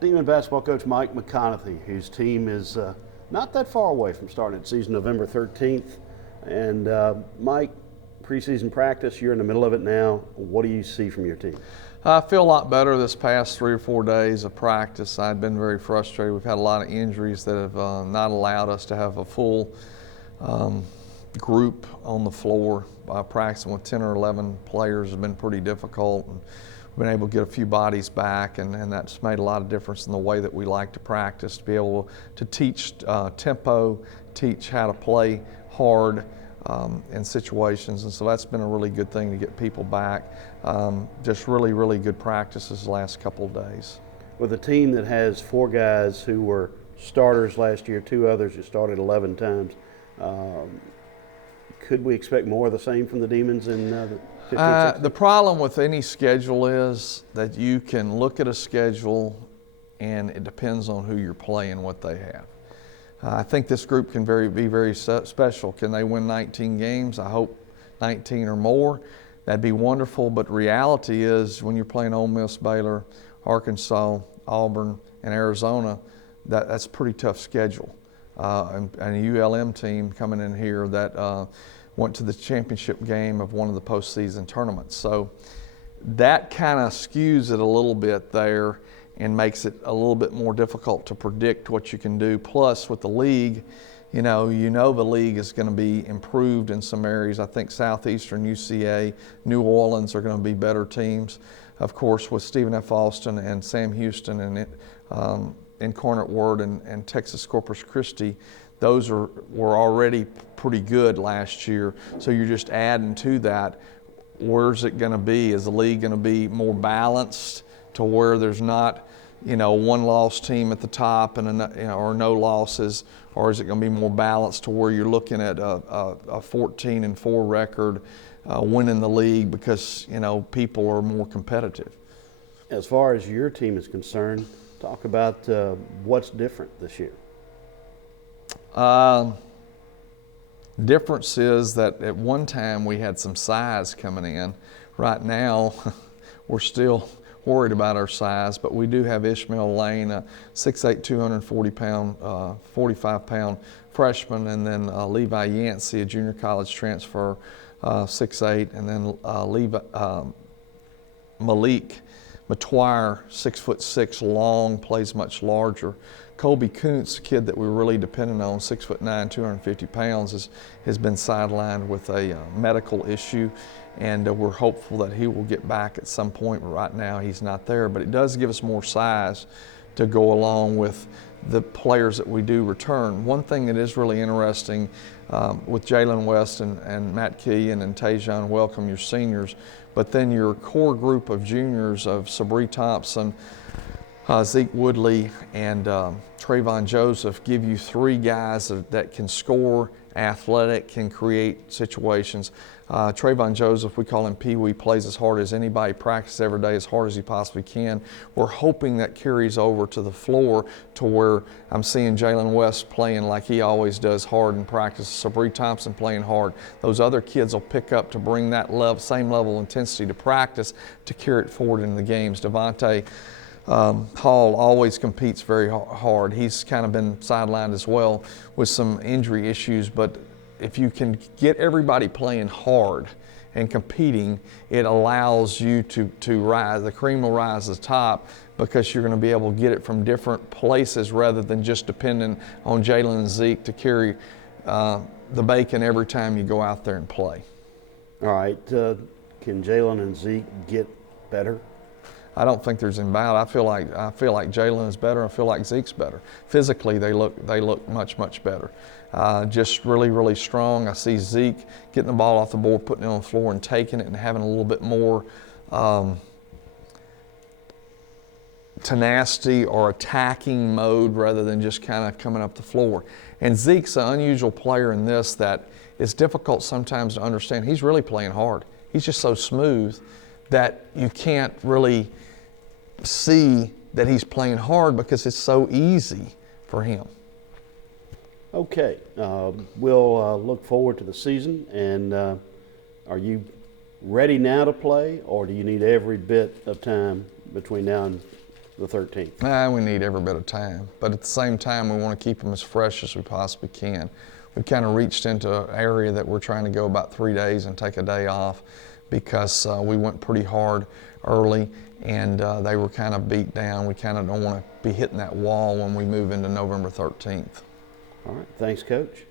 Demon basketball coach Mike McConathy, whose team is not that far away from starting its season November 13th. And Mike, preseason practice, you're in the middle of it now. What do you see from your team? I feel a lot better this past 3 or 4 days of practice. I've been very frustrated. We've had a lot of injuries that have not allowed us to have a full group on the floor. Practicing with 10 or 11 players has been pretty difficult. And we've been able to get a few bodies back, and that's made a lot of difference in the way that we like to practice, to be able to teach tempo, teach how to play hard in situations. And so that's been a really good thing to get people back. Just really, really good practices the last couple of days. With a team that has 4 guys who were starters last year, 2 others who started 11 times, could we expect more of the same from the Demons in the 15-16? The problem with any schedule is that you can look at a schedule and it depends on who you're playing, what they have. I think this group can be very special. Can they win 19 games? I hope 19 or more. That'd be wonderful, but reality is when you're playing Ole Miss, Baylor, Arkansas, Auburn, and Arizona, that's a pretty tough schedule. And a ULM team coming in here that went to the championship game of one of the postseason tournaments. So that kind of skews it a little bit there and makes it a little bit more difficult to predict what you can do. Plus, with the league, you know the league is going to be improved in some areas. I think Southeastern, UCA, New Orleans are going to be better teams. Of course, with Stephen F. Austin and Sam Houston and Incarnate Word and Texas Corpus Christi, those were already pretty good last year. So you're just adding to that. Where's it going to be? Is the league going to be more balanced to where there's not, one loss team at the top and or no losses, or is it going to be more balanced to where you're looking at a 14-4 record, winning the league because people are more competitive? As far as your team is concerned, talk about what's different this year. Difference is that at one time we had some size coming in. Right now, we're still worried about our size, but we do have Ishmael Lane, a 6'8", 240-pound, 45-pound freshman, and then Levi Yancey, a junior college transfer, 6'8", and then Malik Matwire, 6'6", long, plays much larger. Colby Kuntz, a kid that we're really dependent on, 6'9", 250 pounds, has been sidelined with a medical issue, and we're hopeful that he will get back at some point. But right now, he's not there. But it does give us more size to go along with the players that we do return. One thing that is really interesting with Jalen West and Matt Killian and Tajon Welcome, your seniors, but then your core group of juniors of Sabri Thompson, Zeke Woodley, and Trayvon Joseph give you 3 guys that can score, athletic, can create situations. Trayvon Joseph, we call him Pee-wee, plays as hard as anybody, practices every day as hard as he possibly can. We're hoping that carries over to the floor to where I'm seeing Jalen West playing like he always does, hard in practice. Sabri Thompson playing hard. Those other kids will pick up to bring that same level of intensity to practice to carry it forward in the games. Devontae Hall always competes very hard. He's kind of been sidelined as well with some injury issues, but if you can get everybody playing hard and competing, it allows you to rise. The cream will rise to the top because you're going to be able to get it from different places rather than just depending on Jalen and Zeke to carry the bacon every time you go out there and play. All right. Can Jalen and Zeke get better? I don't think there's any doubt. I feel like Jalen is better. I feel like Zeke's better. Physically, they look much better. Just really, really strong. I see Zeke getting the ball off the board, putting it on the floor, and taking it and having a little bit more tenacity or attacking mode rather than just kind of coming up the floor. And Zeke's an unusual player in this that it's difficult sometimes to understand. He's really playing hard. He's just so smooth that you can't really see that he's playing hard because it's so easy for him. Okay, we'll look forward to the season. And are you ready now to play, or do you need every bit of time between now and the 13th? We need every bit of time, but at the same time, we want to keep them as fresh as we possibly can. We kind of reached into an area that we're trying to go about 3 days and take a day off because we went pretty hard early and they were kind of beat down. We kind of don't want to be hitting that wall when we move into November 13th. All right, thanks, Coach.